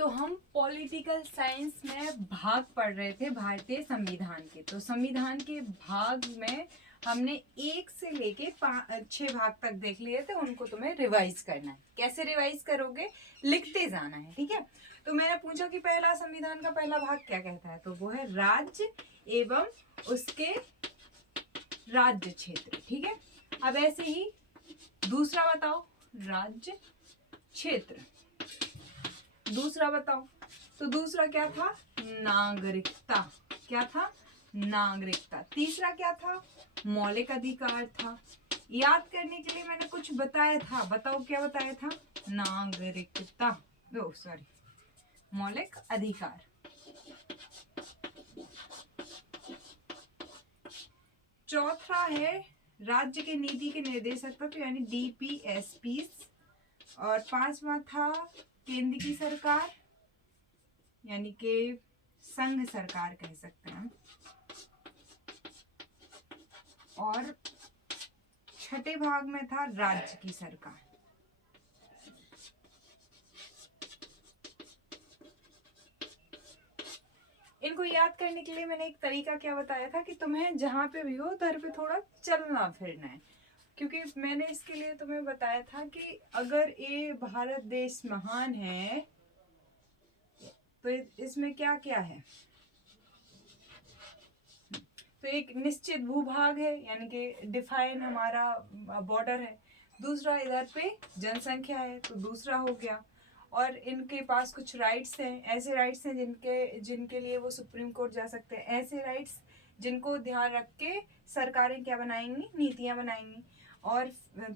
तो हम political science में भाग पढ़ रहे थे भारतीय संविधान के। तो संविधान के भाग में हमने 1 से लेके 6 भाग तक देख लिए थे। उनको तुम्हें रिवाइज करना है। कैसे रिवाइज करोगे? लिखते जाना है, ठीक है। तो मैंने पूछा कि पहला संविधान का पहला भाग क्या कहता है, तो वो है राज्य एवं उसके राज्य क्षेत्र, ठीक है। अब ऐसे ही दूसरा बताओ, राज्य क्षेत्र। दूसरा बताओ, तो दूसरा क्या था? नागरिकता। क्या था? नागरिकता। तीसरा क्या था? मौलिक अधिकार था। याद करने के लिए मैंने कुछ बताया था, बताओ क्या बताया था? नागरिकता, सॉरी, मौलिक अधिकार। चौथा है राज्य के नीति के निर्देशक तत्व यानी DPSP। और पांचवा था केंद्र की सरकार यानी कि संघ सरकार कह सकते हैं। और छठे भाग में था राज्य की सरकार। इनको याद करने के लिए मैंने एक तरीका क्या बताया था कि तुम्हें जहां पे भी हो उधर पे थोड़ा चलना फिरना है, क्योंकि मैंने इसके लिए तुम्हें बताया था कि अगर ये भारत देश महान है तो इसमें क्या क्या है। तो एक निश्चित भूभाग है यानी कि डिफाइन हमारा बॉर्डर है। दूसरा इधर पे जनसंख्या है, तो दूसरा हो गया। और इनके पास कुछ राइट्स हैं, ऐसे राइट्स हैं जिनके लिए वो सुप्रीम कोर्ट जा सकते हैं। ऐसे राइट्स जिनको ध्यान रख के सरकारें क्या बनाएंगी? नीतियां बनाएंगी। और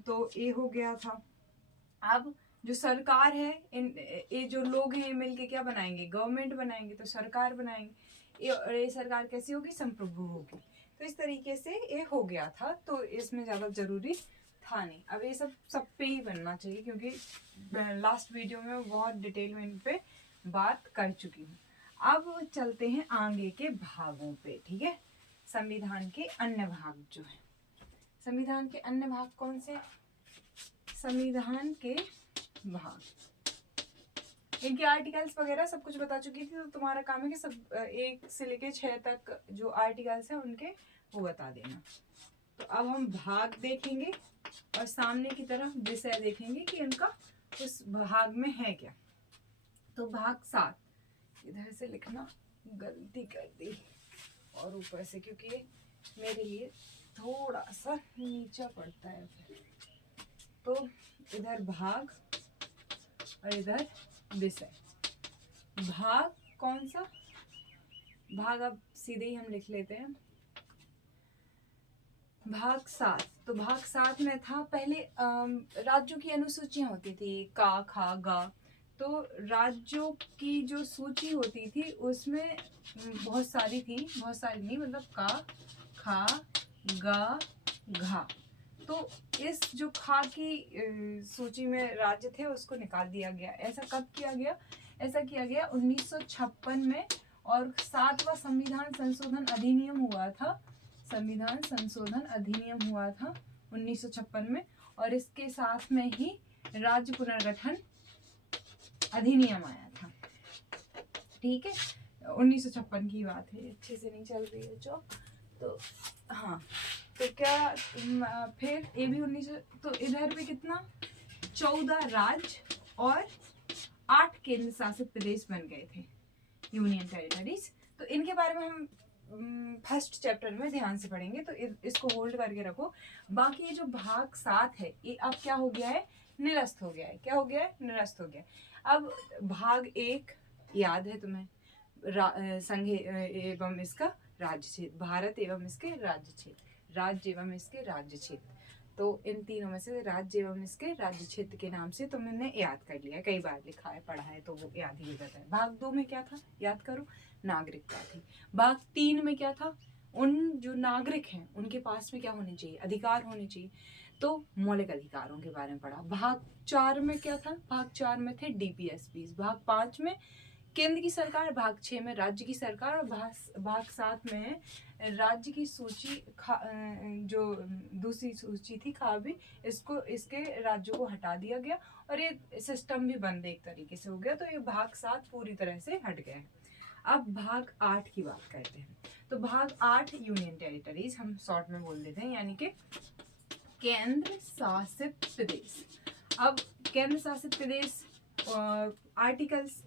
तो ये हो गया था। अब जो सरकार है, ये जो लोग हैं मिलके क्या बनाएंगे? गवर्नमेंट बनाएंगे, तो सरकार बनाएंगे। ये सरकार कैसी होगी? संप्रभु होगी। तो इस तरीके से ये हो गया था, तो इसमें ज्यादा जरूरी था नहीं। अब ये सब पे ही बनना चाहिए, क्योंकि लास्ट वीडियो में बहुत डिटेल में इन पे बात कर चुकी हूँ। अब चलते हैं आगे के भागों पे, ठीक है। संविधान के अन्य भाग जो है, संविधान के अन्य भाग कौन से? संविधान के भाग, इनके आर्टिकल्स वगैरह सब कुछ बता चुकी थी। तो तुम्हारा काम है कि सब 1 से लेके 6 तक जो आर्टिकल्स हैं उनके वो बता देना। तो अब हम भाग देखेंगे और सामने की तरफ विषय देखेंगे कि उनका उस भाग में है क्या। तो भाग 7, इधर से लिखना गलती कर दी और ऊपर से, क्योंकि मेरे लिए थोड़ा सा नीचा पड़ता है फिर। तो इधर भाग और इधर विषय। भाग कौन सा? भाग अब सीधे ही हम लिख लेते हैं, भाग 7। तो भाग 7 में था पहले राज्यों की अनुसूचियां होती थी, का, खा, गा। तो राज्यों की जो सूची होती थी उसमें बहुत सारी थी, बहुत सारी नहीं, मतलब का, खा, गा, घा। तो इस जो खा की सूची में राज्य थे उसको निकाल दिया गया। ऐसा कब किया गया? ऐसा किया गया 1956 में। और 7वां संविधान संशोधन अधिनियम हुआ था। संविधान संशोधन अधिनियम हुआ था 1956 में। और इसके साथ में ही राज्य पुनर्गठन अधिनियम आया था, ठीक है। 1956 की बात है, अच्छे से नहीं चल रही है जो। तो हाँ, तो क्या फिर ये भी 19, तो इधर पे कितना? 14 राज्य और 8 केंद्र शासित प्रदेश बन गए थे, यूनियन टेरिटरीज। तो इनके बारे में हम फर्स्ट चैप्टर में ध्यान से पढ़ेंगे, तो इसको होल्ड करके रखो। बाकी ये जो भाग 7 है ये अब क्या हो गया है? निरस्त हो गया है। क्या हो गया है? निरस्त हो गया है। अब भाग 1 याद है तुम्हें? संघ एवं इसका राज्य क्षेत्र, भारत एवं इसके राज्य क्षेत्र, राज्य एवं इसके राज्य क्षेत्र। तो इन तीनों में से राज्य एवं इसके राज्य क्षेत्र के नाम से तुमने याद कर लिया, कई बार लिखा है, पढ़ा है, तो वो याद ही रहता है। भाग 2 में क्या था? याद करो, नागरिकता थी। भाग 3 में क्या था? उन जो नागरिक हैं उनके पास में क्या होने चाहिए? अधिकार होने चाहिए, तो मौलिक अधिकारों के बारे में पढ़ा। भाग 4 में क्या था? भाग 4 में थे DPSP। भाग 5 में केंद्र की सरकार, भाग 6 में राज्य की सरकार, और भाग 7 में है राज्य की सूची जो दूसरी सूची थी खा भी, इसके राज्यों को हटा दिया गया और ये सिस्टम भी बंद एक तरीके से हो गया। तो ये भाग 7 पूरी तरह से हट गया है। अब भाग 8 की बात करते हैं। तो भाग 8 यूनियन टेरिटरीज हम शॉर्ट में बोल देते हैं, यानी कि केंद्र शासित प्रदेश। अब केंद्र शासित प्रदेश आर्टिकल्स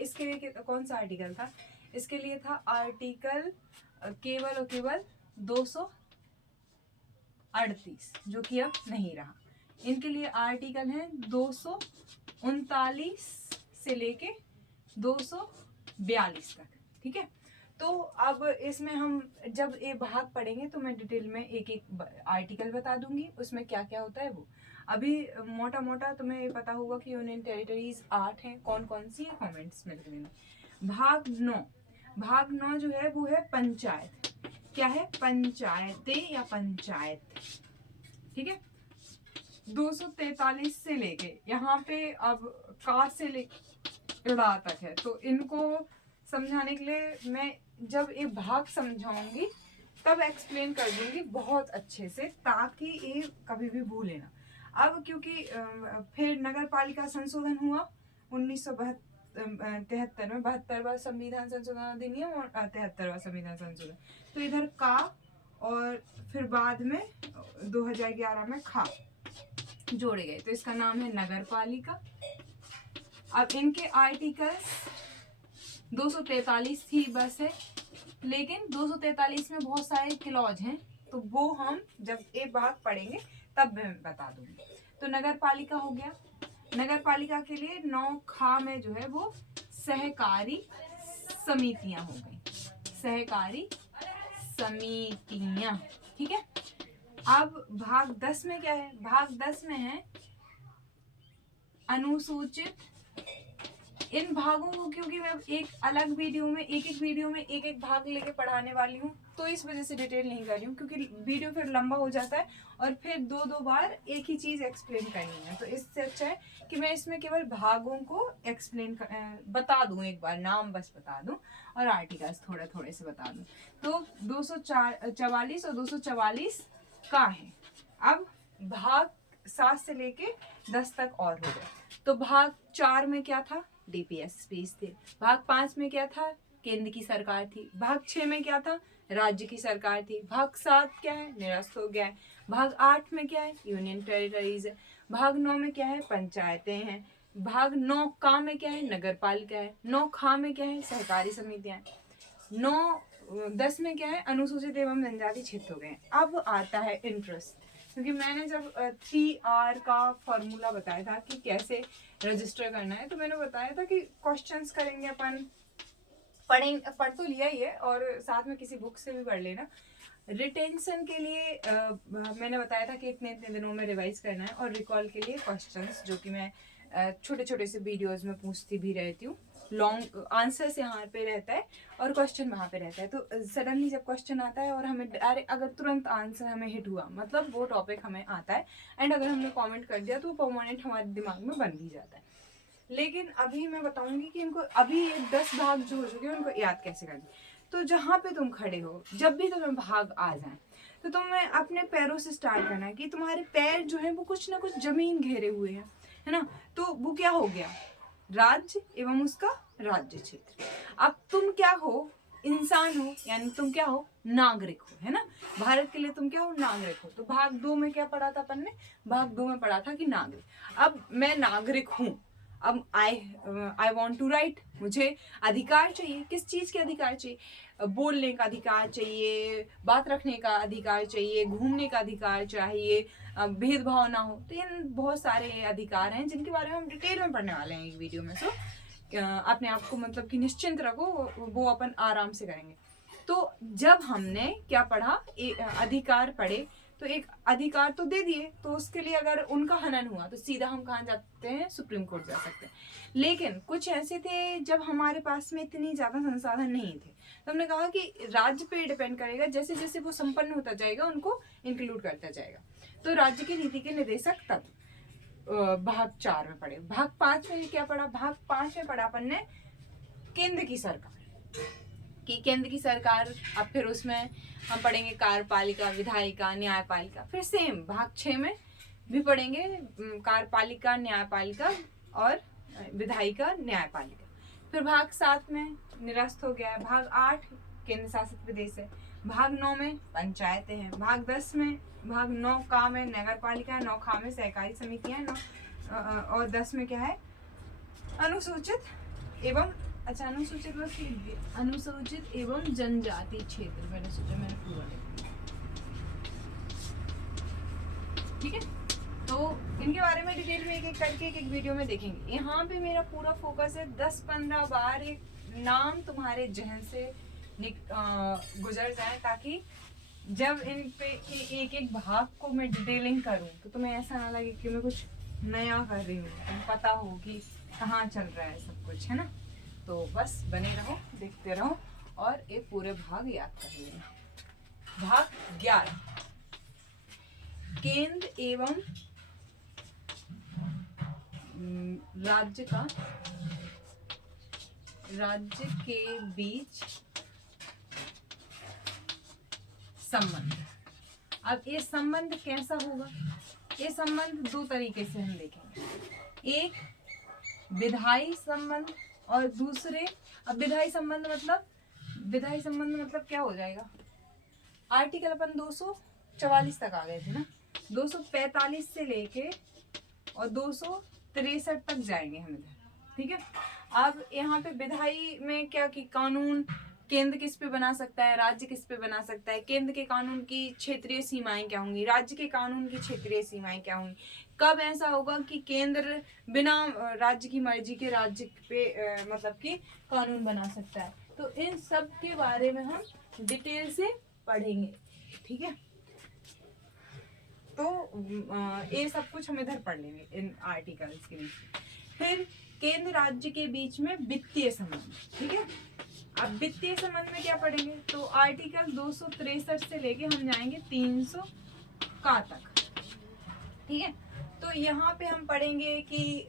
इसके लिए कौन सा आर्टिकल था? इसके लिए था आर्टिकल केवल और केवल 238, जो कि अब नहीं रहा। इनके लिए आर्टिकल है 239 से लेके 242 तक, ठीक है। तो अब इसमें हम जब ये भाग पढ़ेंगे तो मैं डिटेल में एक एक आर्टिकल बता दूंगी, उसमें क्या क्या होता है वो। अभी मोटा मोटा तुम्हें ये पता होगा कि यूनियन टेरिटरीज 8 हैं, कौन कौन सी है कमेंट्स में लिख देना। भाग 9 जो है वो है पंचायत। क्या है? पंचायतें या पंचायत, ठीक है। 243 से लेके यहाँ पे अब का से लेके ड़ा तक है। तो इनको समझाने के लिए मैं जब ये भाग समझाऊंगी तब एक्सप्लेन कर दूंगी बहुत अच्छे से, ताकि ये कभी भी भूले ना। अब क्योंकि फिर नगर पालिका संशोधन हुआ 1973 में, 72वां संविधान संशोधन अधिनियम और 73वां संविधान संशोधन। तो इधर का और फिर बाद में 2011 में खा जोड़े गए, तो इसका नाम है नगर पालिका। अब इनके आर्टिकल्स 243 ही बस है, लेकिन 243 में बहुत सारे क्लॉज हैं, तो वो हम जब एक भाग पढ़ेंगे तब मैं बता दूंगी। तो नगर पालिका हो गया। नगर पालिका के लिए 9 खा में जो है वो सहकारी समितियां हो गई, सहकारी समितियां, ठीक है। अब भाग 10 में क्या है? भाग 10 में है अनुसूचित। इन भागों को क्योंकि मैं एक अलग वीडियो में एक एक भाग लेके पढ़ाने वाली हूँ, तो इस वजह से डिटेल नहीं कर रही हूँ, क्योंकि वीडियो फिर लंबा हो जाता है और फिर दो बार एक ही चीज़ एक्सप्लेन करनी है। तो इससे अच्छा है कि मैं इसमें केवल भागों को बता दूँ, एक बार नाम बस बता दूँ और आर्टिकल्स थोड़े से बता दूँ। तो 244 और 244 का है। अब भाग 7 से लेके 10 तक और हो गया। तो भाग 4 में क्या था? डीपीएस स्पीच थे। भाग 5 में क्या था? केंद्र की सरकार थी। भाग 6 में क्या था? राज्य की सरकार थी। भाग 7 क्या है? निरस्त हो गया है। भाग 8 में क्या है? यूनियन टेरिटरीज है। भाग 9 में क्या है? पंचायतें हैं। भाग 9 का में क्या है? नगर पालिका है। 9 खा में क्या है? सहकारी समितियां। 10 में क्या है? अनुसूचित एवं जनजाति क्षेत्र हो गए। अब आता है इंटरेस्ट, क्योंकि मैंने जब 3R का फॉर्मूला बताया था कि कैसे रजिस्टर करना है, तो मैंने बताया था कि क्वेश्चंस करेंगे अपन, पढ़ तो लिया ही है और साथ में किसी बुक से भी पढ़ लेना। रिटेंशन के लिए मैंने बताया था कि इतने दिनों में रिवाइज करना है, और रिकॉल के लिए क्वेश्चंस जो कि मैं छोटे से वीडियोस में पूछती भी रहती हूँ। लॉन्ग आंसर्स यहाँ पे रहता है और क्वेश्चन वहाँ पे रहता है। तो सडनली जब क्वेश्चन आता है और हमें अगर तुरंत आंसर हमें हिट हुआ, मतलब वो टॉपिक हमें आता है, एंड अगर हमने कमेंट कर दिया तो वो परमानेंट हमारे दिमाग में बन भी जाता है। लेकिन अभी मैं बताऊंगी कि इनको अभी ये 10 भाग जो हो चुके हैं उनको याद कैसे करना। तो जहाँ पे तुम खड़े हो, जब भी तुम्हें भाग आ जाए, तो तुम्हें अपने पैरों से स्टार्ट करना है कि तुम्हारे पैर जो है वो कुछ ना कुछ जमीन घेरे हुए हैं, है ना। तो वो क्या हो गया? राज्य एवं उसका राज्य क्षेत्र। अब तुम क्या हो? इंसान हो, यानी तुम क्या हो? नागरिक हो, है ना। भारत के लिए तुम क्या हो? नागरिक हो। तो भाग 2 में क्या पढ़ा था अपन ने? भाग 2 में पढ़ा था कि नागरिक। अब मैं नागरिक हूँ, अब आई वॉन्ट टू राइट, मुझे अधिकार चाहिए। किस चीज़ के अधिकार चाहिए? बोलने का अधिकार चाहिए, बात रखने का अधिकार चाहिए, घूमने का अधिकार चाहिए, भेदभाव ना हो। तो इन बहुत सारे अधिकार हैं जिनके बारे में हम डिटेल में पढ़ने वाले हैं एक वीडियो में। सो अपने आप को मतलब कि निश्चिंत रखो, वो अपन आराम से करेंगे। तो जब हमने क्या पढ़ा, अधिकार पढ़े, तो एक अधिकार तो दे दिए, तो उसके लिए अगर उनका हनन हुआ तो सीधा हम कहाँ जाते हैं? सुप्रीम कोर्ट जा सकते हैं। लेकिन कुछ ऐसे थे जब हमारे पास में इतनी ज़्यादा संसाधन नहीं थे, तो हमने कहा कि राज्य पे डिपेंड करेगा, जैसे जैसे वो संपन्न होता जाएगा उनको इंक्लूड करता जाएगा। तो राज्य की नीति के निदेशक तब भाग 4 में पढ़े। भाग 5 में क्या पढ़ा? भाग 5 में पढ़ा अपन ने केंद्र की सरकार, कि केंद्र की सरकार। अब फिर उसमें हम पढ़ेंगे कार्यपालिका, विधायिका, न्यायपालिका। फिर सेम भाग 6 में भी पढ़ेंगे कार्यपालिका, न्यायपालिका और विधायिका, न्यायपालिका। फिर भाग 7 में निरस्त हो गया है। भाग 8 केंद्र शासित प्रदेश है। भाग 9 में पंचायतें हैं। भाग 10 में, भाग 9 का में नगर पालिका है, 9 खा में सहकारी समितियां हैं, और 10 में क्या है, अनुसूचित एवं अनुसूचित एवं जनजाति क्षेत्र। मैंने सोचा मैंने पूरा लिख दिया। ठीक है, तो इनके बारे में डिटेल में एक एक करके एक वीडियो में देखेंगे। यहाँ पे मेरा पूरा फोकस है 10-15 बार एक नाम तुम्हारे जहन से गुजर जाए, ताकि जब इन पे एक एक भाग को मैं डिटेलिंग करूँ तो तुम्हें ऐसा ना लगे कि मैं कुछ नया कर रही हूँ, तुम्हें पता हो कि कहाँ चल रहा है सब कुछ, है ना। तो बस बने रहो, देखते रहो और एक पूरे भाग याद कर लेना। भाग 11, केंद्र एवं राज्य के बीच संबंध। अब ये संबंध कैसा होगा? ये संबंध 2 तरीके से हम देखेंगे। एक विधायी संबंध और दूसरे, अब विधायी संबंध मतलब क्या हो जाएगा? आर्टिकल अपन 244 तक आ गए थे ना, 245 से लेके और 263 तक जाएंगे हम इधर। ठीक है, अब यहाँ पे विधायी में क्या कि कानून केंद्र किस पे बना सकता है, राज्य किस पे बना सकता है, केंद्र के कानून की क्षेत्रीय सीमाएं क्या होंगी, राज्य के कानून की क्षेत्रीय सीमाएं क्या होंगी, कब ऐसा होगा कि केंद्र बिना राज्य की मर्जी के राज्य पे मतलब कि कानून बना सकता है। तो इन सब के बारे में हम डिटेल से पढ़ेंगे। ठीक है, तो ये सब कुछ हम इधर पढ़ लेंगे इन आर्टिकल्स के बीच। फिर केंद्र राज्य के बीच में वित्तीय संबंध। ठीक है, अब वित्तीय संबंध में क्या पढ़ेंगे? तो आर्टिकल 263 से लेके हम जाएंगे 300 का तक। ठीक है, तो यहाँ पे हम पढ़ेंगे कि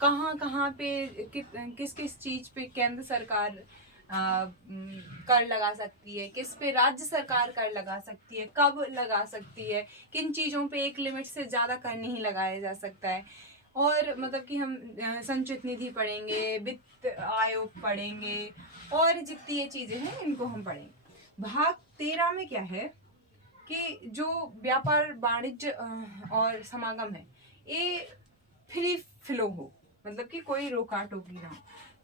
कहाँ पे किस किस चीज पे केंद्र सरकार कर लगा सकती है, किस पे राज्य सरकार कर लगा सकती है, कब लगा सकती है, किन चीज़ों पे एक लिमिट से ज़्यादा कर नहीं लगाया जा सकता है। और मतलब कि हम संचित निधि पढ़ेंगे, वित्त आयोग पढ़ेंगे और जितनी ये चीज़ें हैं इनको हम पढ़ेंगे। भाग 13 में क्या है कि जो व्यापार वाणिज्य और समागम है ये फ्री फ्लो हो, मतलब कि कोई रोका टोकी ना हो।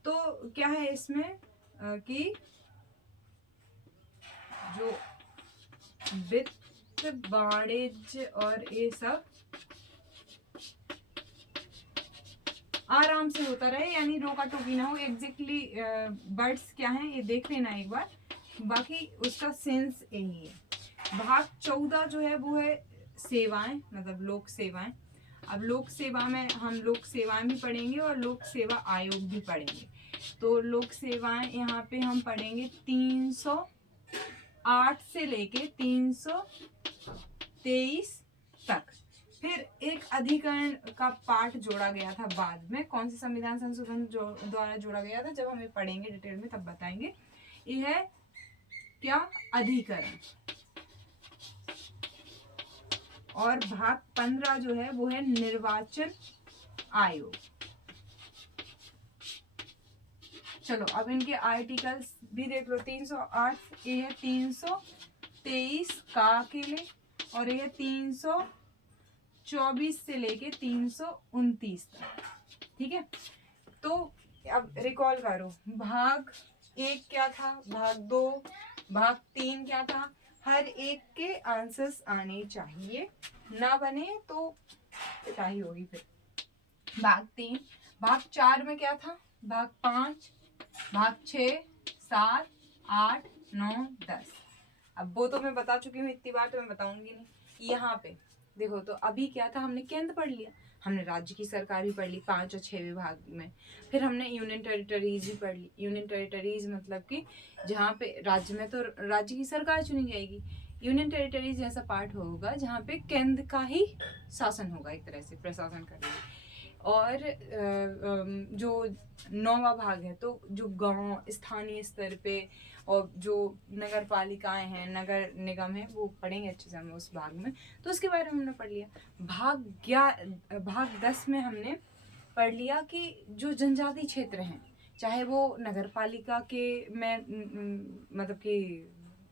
तो क्या है इसमें कि जो वित्त वाणिज्य और ये सब आराम से होता रहे, यानी रोका टोकी ना हो। एग्जैक्टली वर्ड्स क्या हैं ये देख लेना एक बार, बाकी उसका सेंस यही है। भाग 14 जो है वो है सेवाएं, मतलब लोक सेवाएं। अब लोक सेवा में हम लोक सेवाएं भी पढ़ेंगे और लोक सेवा आयोग भी पढ़ेंगे। तो लोक सेवाएं यहाँ पे हम पढ़ेंगे 308 से लेके 323 तक। फिर एक अधिकरण का पाठ जोड़ा गया था बाद में, कौन से संविधान संशोधन द्वारा जोड़ा गया था, जब हमें पढ़ेंगे डिटेल में तब बताएंगे। ये है क्या? अधिकरण। और भाग 15 जो है वो है निर्वाचन आयोग। चलो अब इनके आर्टिकल्स भी देख लो। 308 ये है 323 का के लिए, और ये 324 से लेके 329 तक। ठीक है, तो अब रिकॉल करो, भाग 1 क्या था, भाग 2, भाग 3 क्या था। हर एक के आंसर्स आने चाहिए, ना बने तो पिटाई होगी फिर। भाग 3, भाग 4 में क्या था, भाग 5, भाग 6, 7, 8, 9, 10। अब वो तो मैं बता चुकी हूँ, इतनी बार तो मैं बताऊंगी नहीं। यहाँ पे देखो, तो अभी क्या था, हमने केंद्र पढ़ लिया, हमने राज्य की सरकार भी पढ़ ली 5 और 6 विभाग में। फिर हमने यूनियन टेरिटरीज भी पढ़ ली। यूनियन टेरिटरीज मतलब कि जहाँ पे राज्य में तो राज्य की सरकार चुनी जाएगी, यूनियन टेरिटरीज ऐसा पार्ट होगा जहाँ पे केंद्र का ही शासन होगा, एक तरह से प्रशासन करेगी। और जो 9वां भाग है तो जो गांव स्थानीय स्तर पे और जो नगर पालिकाएं हैं, नगर निगम है, वो पढ़ेंगे अच्छे से हम उस भाग में। तो उसके बारे में हमने पढ़ लिया। भाग 10 में हमने पढ़ लिया कि जो जनजातीय क्षेत्र हैं, चाहे वो नगर पालिका के में मतलब कि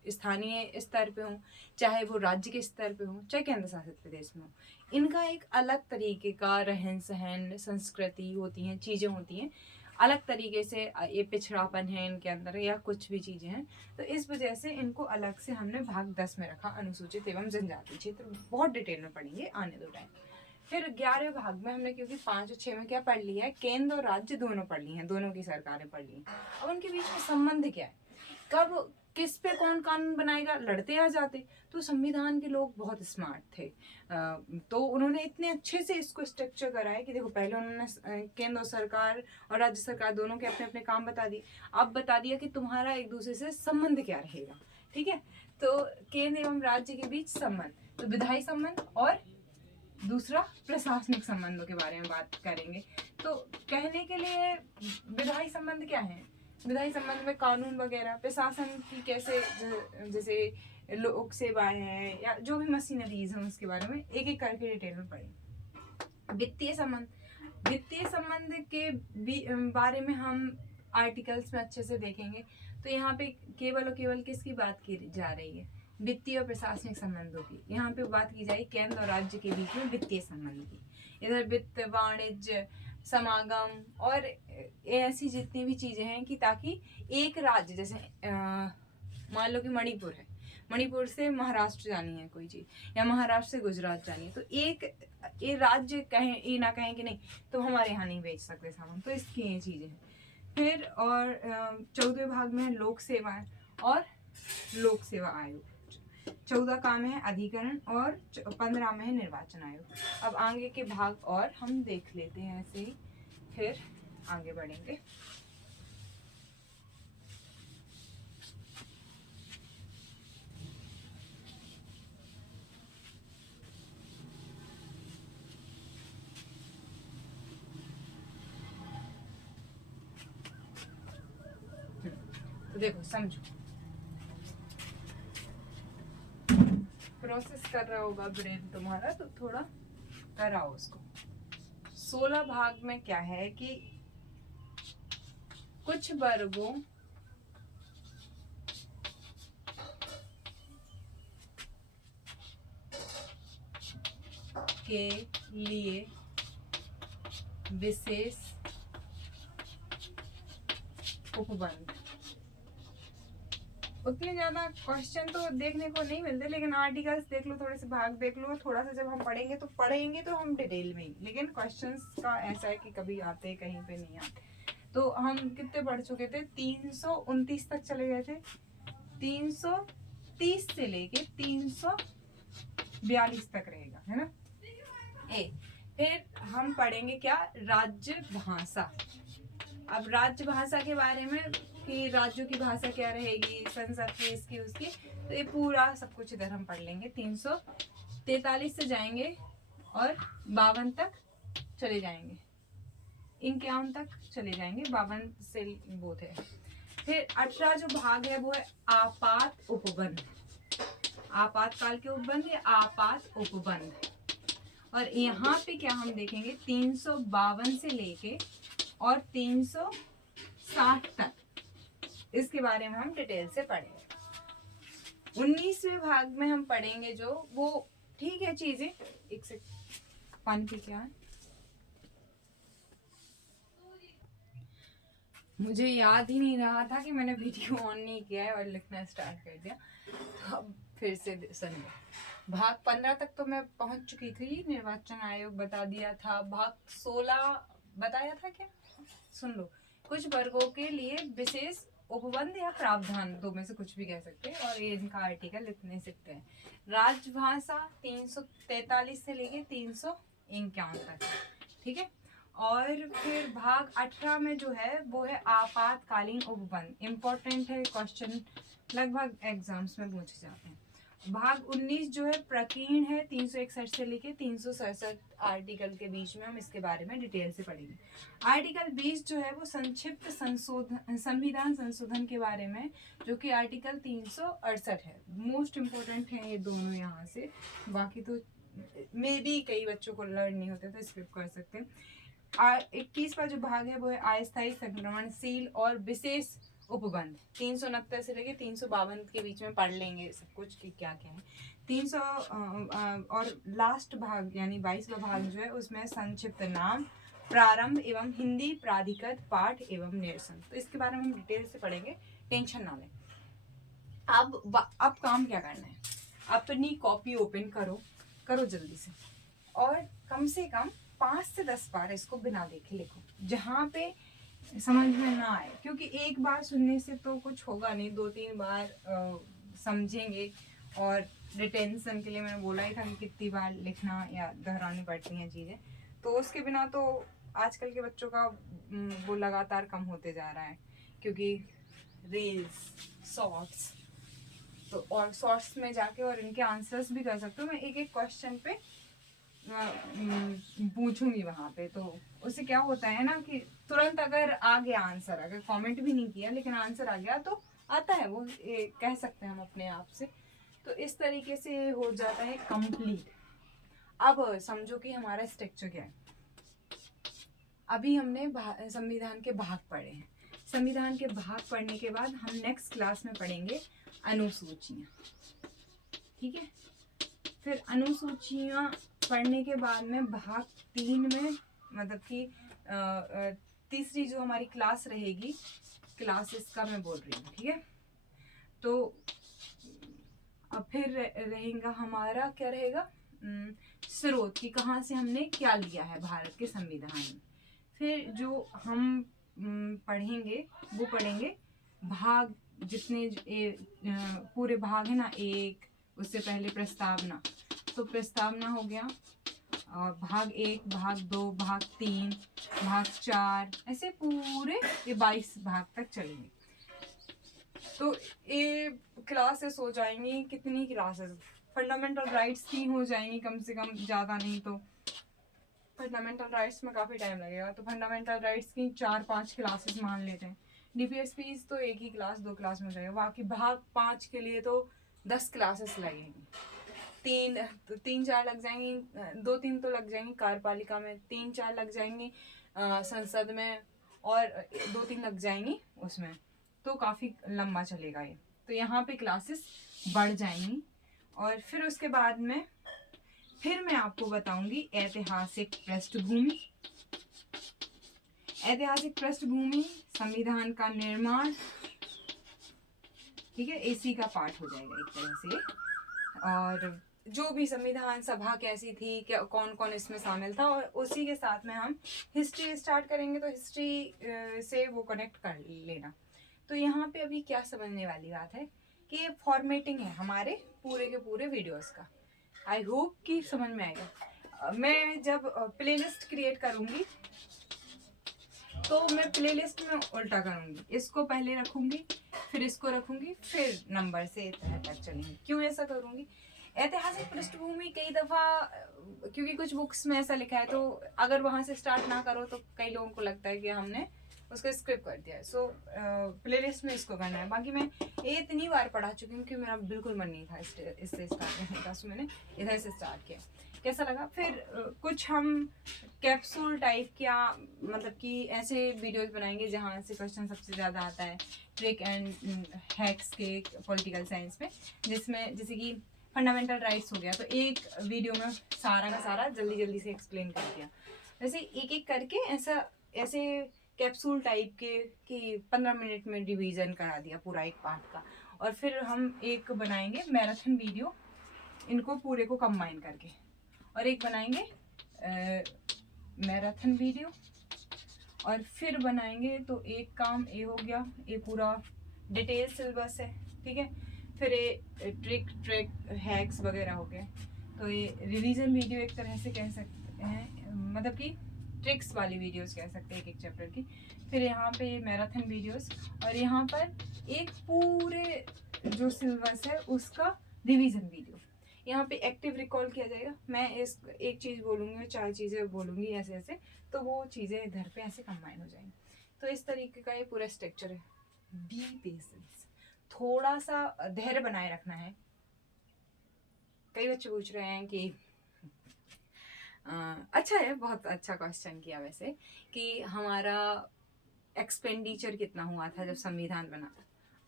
स्थानीय स्तर पे हों, चाहे वो राज्य के स्तर पे हों, चाहे केंद्र शासित प्रदेश में हो, इनका एक अलग तरीके का रहन सहन, संस्कृति होती हैं, चीज़ें होती हैं, अलग तरीके से ये पिछड़ापन है इनके अंदर या कुछ भी चीज़ें हैं। तो इस वजह से इनको अलग से हमने भाग 10 में रखा, अनुसूचित एवं जनजातीय क्षेत्र। बहुत डिटेल में पढ़ेंगे आने दो टाइम। फिर 11वें भाग में हमने, क्योंकि 5 और 6 में क्या पढ़ लिया है, केंद्र और राज्य दोनों पढ़ ली हैं, दोनों की सरकारें पढ़ ली हैं। अब उनके बीच में संबंध क्या है, कब किस पे कौन कानून बनाएगा, लड़ते आ जाते। तो संविधान के लोग बहुत स्मार्ट थे, तो उन्होंने इतने अच्छे से इसको स्ट्रक्चर करा है कि देखो, पहले उन्होंने केंद्र सरकार और राज्य सरकार दोनों के अपने अपने काम बता दिए। अब बता दिया कि तुम्हारा एक दूसरे से संबंध क्या रहेगा, ठीक है। तो केंद्र एवं राज्य के बीच संबंध, तो विधायी संबंध और दूसरा प्रशासनिक संबंधों के बारे में बात करेंगे। तो कहने के लिए विधायी संबंध क्या है, विधायी संबंध में कानून वगैरह, प्रशासन की कैसे, जैसे लोक सेवाएं हैं या जो भी मशीनरीज हैं, उसके बारे में एक एक करके डिटेल में पढ़ेंगे। वित्तीय संबंध, वित्तीय संबंध के बारे में हम आर्टिकल्स में अच्छे से देखेंगे। तो यहाँ पे केवल और केवल किसकी बात की जा रही है, वित्तीय और प्रशासनिक संबंधों की। यहाँ पे बात की जाए केंद्र और राज्य के बीच में वित्तीय संबंध की। इधर वित्त, वाणिज्य, समागम और ऐसी जितनी भी चीजें हैं कि ताकि एक राज्य, जैसे मान लो कि मणिपुर है, मणिपुर से महाराष्ट्र जानी है कोई चीज, या महाराष्ट्र से गुजरात जानी है, तो एक राज्य कहें, ये ना कहें कि नहीं तो हमारे यहाँ नहीं बेच सकते सामान, तो इसकी ये चीजें हैं। फिर और 14वें भाग में लोक सेवाएं और लोक सेवा आयोग। 14 का में है अधिकरण और 15 में है निर्वाचन आयोग। अब आगे के भाग और हम देख लेते हैं ऐसे ही, फिर आगे बढ़ेंगे। तो देखो, समझो, प्रोसेस कर रहा होगा ब्रेन तुम्हारा, तो थोड़ा कराओ उसको। 16 भाग में क्या है कि कुछ वर्गों के लिए विशेष उपबंध। उतने ज्यादा क्वेश्चन तो देखने को नहीं मिलते, लेकिन आर्टिकल्स देख लो, थोड़े से भाग देख लो, थोड़ा सा जब हम पढ़ेंगे तो हम डिटेल में ही, लेकिन क्वेश्चंस का ऐसा है कि कभी आते कहीं पे नहीं आते। तो हम कितने पढ़ चुके थे, 329 तक चले गए थे, 330 से लेके 342 तक रहेगा, है ना। फिर हम पढ़ेंगे क्या, राज्य भाषा। अब राज्य भाषा के बारे में कि राज्यों की भाषा क्या रहेगी, संसद की, इसकी उसकी, तो ये पूरा सब कुछ इधर हम पढ़ लेंगे। 343 से जाएंगे और 52 तक चले जाएंगे, 51 तक चले जाएंगे, 52 से वो थे। फिर 18 जो भाग है वो है आपात उपबंध, आपातकाल के उपबंध या आपात उपबंध। और यहाँ पे क्या हम देखेंगे, 352 से लेके और 360 तक, इसके बारे में हम डिटेल से पढ़ेंगे। 19वें भाग में हम पढ़ेंगे जो वो, ठीक है चीजें, एक से पानी पी के आए। मुझे याद ही नहीं रहा था कि मैंने वीडियो ऑन नहीं किया है और लिखना स्टार्ट कर दिया, अब फिर से सुन लो। भाग 15 तक तो मैं पहुंच चुकी थी, निर्वाचन आयोग बता दिया था। भाग 16 बताया था क्या, सुन लो। कुछ वर्गों के लिए विशेष उपबंध या प्रावधान, दो में से कुछ भी कह सकते हैं, और ये इनका आर्टिकल इतने सकते हैं। राजभाषा 343 से लेके 351 तक, ठीक है। और फिर भाग 18 में जो है वो है आपातकालीन उपबंध। इम्पोर्टेंट है क्वेश्चन, लगभग एग्जाम्स में पूछे जाते हैं। भाग 19 जो है प्रकीर्ण है, 361 से लेके 367 आर्टिकल के बीच में हम इसके बारे में डिटेल से पढ़ेंगे। आर्टिकल 20 जो है वो संक्षिप्त संशोधन, संविधान संशोधन के बारे में, जो कि आर्टिकल 368 है। मोस्ट इम्पोर्टेंट है ये दोनों यहाँ से, बाकी तो मे भी कई बच्चों को लर्न नहीं होते तो स्किप कर सकते हैं। 21वां जो भाग है वो है अस्थायी संक्रमणशील और विशेष उपबंध। 369 से लेके 352 के बीच में पढ़ लेंगे सब कुछ कि क्या क्या है। 300 और लास्ट भाग यानी 22वां भाग जो है उसमें संक्षिप्त नाम, प्रारंभ एवं हिंदी प्राधिकृत पाठ एवं निरसन। तो इसके बारे में हम डिटेल से पढ़ेंगे, टेंशन ना लें। अब काम क्या करना है, अपनी कॉपी ओपन करो जल्दी से, और कम से कम 5 से 10 बार इसको बिना देखे लिखो, जहाँ पे समझ में ना आए, क्योंकि एक बार सुनने से तो कुछ होगा नहीं, 2-3 बार समझेंगे। और रिटेंशन के लिए मैंने बोला ही था कि कितनी बार लिखना या दोहरानी पड़ती हैं चीज़ें, तो उसके बिना तो आजकल के बच्चों का वो लगातार कम होते जा रहा है, क्योंकि रील्स, शॉर्ट्स, तो और शॉर्ट्स में जाके और इनके आंसर्स भी कर सकते हो। मैं एक एक क्वेश्चन पे पूछूंगी वहाँ पे, तो उससे क्या होता है ना कि तुरंत अगर आ गया आंसर, अगर कमेंट भी नहीं किया लेकिन आंसर आ गया तो आता है, वो कह सकते हैं हम अपने आप से। तो इस तरीके से हो जाता है कंप्लीट। अब समझो कि हमारा स्ट्रक्चर क्या है। अभी हमने संविधान के भाग पढ़े हैं। संविधान के भाग पढ़ने के बाद हम नेक्स्ट क्लास में पढ़ेंगे अनुसूचियाँ, ठीक है। फिर अनुसूचियाँ पढ़ने के बाद में भाग 3 में, मतलब कि तीसरी जो हमारी क्लास रहेगी, क्लासेस का मैं बोल रही हूँ, ठीक है। तो अब फिर रहेगा हमारा, क्या रहेगा, स्रोत की, कहाँ से हमने क्या लिया है भारत के संविधान में। फिर जो हम पढ़ेंगे वो पढ़ेंगे भाग, जितने पूरे भाग है ना, एक, उससे पहले प्रस्तावना, तो प्रस्तावना हो गया, और भाग 1, भाग 2, भाग 3, भाग 4, ऐसे पूरे ये 22 भाग तक चलेंगे। तो ये क्लासेस हो जाएंगी, कितनी क्लासेस, फंडामेंटल राइट्स की हो जाएंगी कम से कम, ज़्यादा नहीं तो फंडामेंटल राइट्स में काफ़ी टाइम लगेगा, तो फंडामेंटल राइट्स की 4-5 क्लासेस मान लेते हैं। डीपीएसपीज तो एक ही क्लास 2 क्लास में जाएगा, बाकी भाग 5 के लिए तो 10 क्लासेस लगेंगी। 3-4 लग जाएंगी, 2-3 तो लग जाएंगी कार्यपालिका में, 3-4 लग जाएंगी संसद में, और 2-3 लग जाएंगी उसमें, तो काफ़ी लंबा चलेगा ये। तो यहाँ पे क्लासेस बढ़ जाएंगी। और फिर उसके बाद में फिर मैं आपको बताऊंगी ऐतिहासिक पृष्ठभूमि। ऐतिहासिक पृष्ठभूमि, संविधान का निर्माण, ठीक है, इसी का पाठ हो जाएगा एक तरह से। और जो भी संविधान सभा कैसी थी, क्या कौन कौन इसमें शामिल था, और उसी के साथ में हम हिस्ट्री स्टार्ट करेंगे, तो हिस्ट्री से वो कनेक्ट कर लेना। तो यहाँ पे अभी क्या समझने वाली बात है कि ये फॉर्मेटिंग है हमारे पूरे के पूरे वीडियोस का। आई होप कि समझ में आएगा। मैं जब प्लेलिस्ट क्रिएट करूँगी तो मैं प्लेलिस्ट में उल्टा करूँगी, इसको पहले रखूँगी, फिर इसको रखूँगी, फिर नंबर से तक चलेंगे। क्यों ऐसा करूँगी? ऐतिहासिक पृष्ठभूमि कई दफ़ा, क्योंकि कुछ बुक्स में ऐसा लिखा है, तो अगर वहाँ से स्टार्ट ना करो तो कई लोगों को लगता है कि हमने उसको स्किप कर दिया है। सो प्लेलिस्ट में इसको करना है। बाकी मैं ये इतनी बार पढ़ा चुकी हूँ कि मेरा बिल्कुल मन नहीं था इससे स्टार्ट करने का, सो मैंने इधर से स्टार्ट किया। कैसा लगा? फिर कुछ हम कैप्सूल टाइप क्या, मतलब कि ऐसे वीडियोस बनाएंगे जहाँ से क्वेश्चन सबसे ज़्यादा आता है, ट्रिक एंड हैक्स के पॉलिटिकल साइंस में, जिसमें जैसे कि फंडामेंटल राइट्स हो गया, तो एक वीडियो में सारा का सारा जल्दी जल्दी से एक्सप्लेन कर दिया। वैसे एक एक करके ऐसे कैप्सूल टाइप के कि 15 मिनट में डिवीज़न करा दिया पूरा एक पार्ट का। और फिर हम एक बनाएंगे मैराथन वीडियो, इनको पूरे को कंबाइन करके, और एक बनाएंगे मैराथन वीडियो, और फिर बनाएंगे तो एक काम ये हो गया, ये पूरा डिटेल सिलेबस है, ठीक है। फिर ये ट्रिक हैक्स वगैरह हो गए, तो ये रिवीजन वीडियो एक तरह से कह सकते हैं, मतलब कि ट्रिक्स वाली वीडियोस कह सकते हैं एक चैप्टर की। फिर यहाँ पे मैराथन वीडियोस, और यहाँ पर एक पूरे जो सिलेबस है उसका रिवीजन वीडियो। यहाँ पे एक्टिव रिकॉल किया जाएगा। मैं इस एक चीज़ बोलूँगी और 4 चीज़ें बोलूँगी ऐसे ऐसे, तो वो चीज़ें इधर पे ऐसे कंबाइन हो जाएंगी। तो इस तरीके का ये पूरा स्ट्रक्चर है। बी पेशेंस, थोड़ा सा धैर्य बनाए रखना है। कई बच्चे पूछ रहे हैं कि अच्छा है, बहुत अच्छा क्वेश्चन किया वैसे, कि हमारा एक्सपेंडिचर कितना हुआ था जब संविधान बना।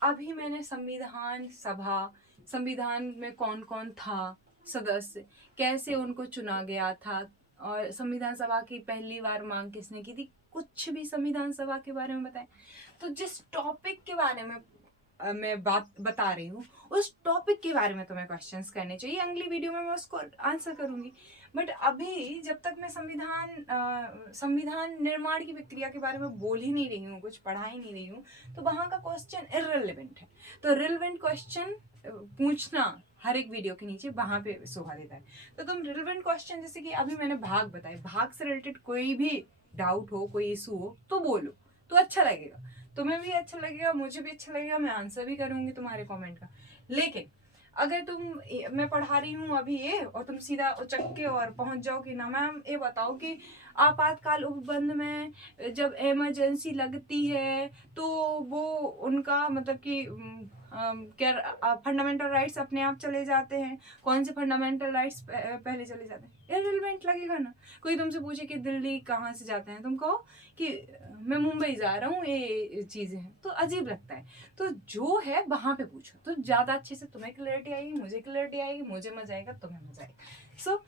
अभी मैंने संविधान सभा, संविधान में कौन कौन था सदस्य, कैसे उनको चुना गया था, और संविधान सभा की पहली बार मांग किसने की थी, कुछ भी संविधान सभा के बारे में बताएं। तो जिस टॉपिक के बारे में मैं बात बता रही हूँ, उस टॉपिक के बारे में तुम्हें क्वेश्चंस करने चाहिए। अगली वीडियो में मैं उसको आंसर करूंगी। बट अभी जब तक मैं संविधान निर्माण की प्रक्रिया के बारे में बोल ही नहीं रही हूँ, कुछ पढ़ा ही नहीं रही हूँ, तो वहाँ का क्वेश्चन इररिलेवेंट है। तो रिलेवेंट क्वेश्चन पूछना हर एक वीडियो के नीचे वहाँ पे शोभा देता है। तो तुम रिलेवेंट क्वेश्चन, जैसे कि अभी मैंने भाग बताए, भाग से रिलेटेड कोई भी डाउट हो, कोई इशू हो, तो बोलो, तो अच्छा लगेगा, तुम्हें भी अच्छा लगेगा, मुझे भी अच्छा लगेगा, मैं आंसर भी करूंगी तुम्हारे कमेंट का। लेकिन अगर मैं पढ़ा रही हूँ अभी ये, और तुम सीधा उचक के और पहुंच जाओ कि ना मैम ये बताओ कि आपातकाल उपबंध में जब इमरजेंसी लगती है तो वो उनका मतलब कि क्या फंडामेंटल राइट्स अपने आप चले जाते हैं, कौन से फंडामेंटल राइट्स पहले चले जाते हैं, इररिलेवेंट लगेगा ना। कोई तुमसे पूछे कि दिल्ली कहाँ से जाते हैं, तुम कहो कि मैं मुंबई जा रहा हूँ, ये चीज़ें हैं, तो अजीब लगता है। तो जो है वहाँ पे पूछो, तो ज़्यादा अच्छे से तुम्हें क्लैरिटी आएगी, मुझे क्लैरिटी आएगी, मुझे मजा आएगा, तुम्हें मजा आएगा। सो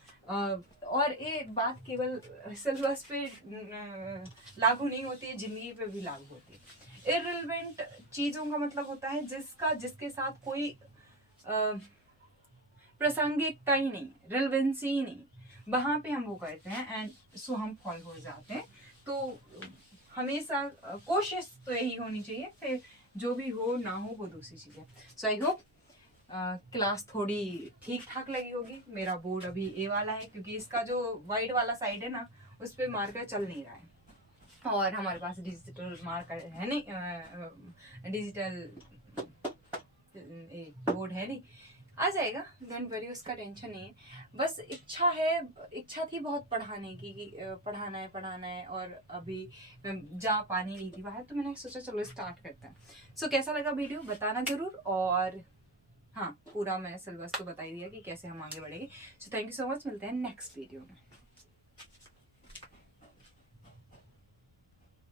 और ये बात केवल सिलेबस पे लागू नहीं होती है, जिंदगी पे भी लागू होती है। इररिलेवेंट चीज़ों का मतलब होता है जिसके साथ कोई प्रासंगिकता ही नहीं, रेलेवेंसी ही नहीं, वहाँ पे हम वो करते हैं एंड सो हम फॉल हो जाते हैं। तो हमेशा कोशिश तो यही होनी चाहिए, फिर जो भी हो ना हो वो दूसरी चीज़ है। सो आई होप क्लास थोड़ी ठीक ठाक लगी होगी। मेरा बोर्ड अभी ए वाला है, क्योंकि इसका जो वाइट वाला साइड है ना, उस पर मार्कर चल नहीं रहा है, और हमारे पास डिजिटल मार्कर है नहीं, डिजिटल बोर्ड है नहीं। आ जाएगा, डोंट वरी, उसका टेंशन नहीं है। बस इच्छा थी बहुत पढ़ाने की, कि पढ़ाना है, और अभी मैं जा पा नहीं रही थी बाहर, तो मैंने सोचा चलो स्टार्ट करते हैं। सो कैसा लगा वीडियो बताना जरूर। और हाँ, पूरा मैं सिलेबस तो बता ही दिया कि कैसे हम आगे बढ़ेंगे। So thank you so much, मिलते हैं नेक्स्ट वीडियो में।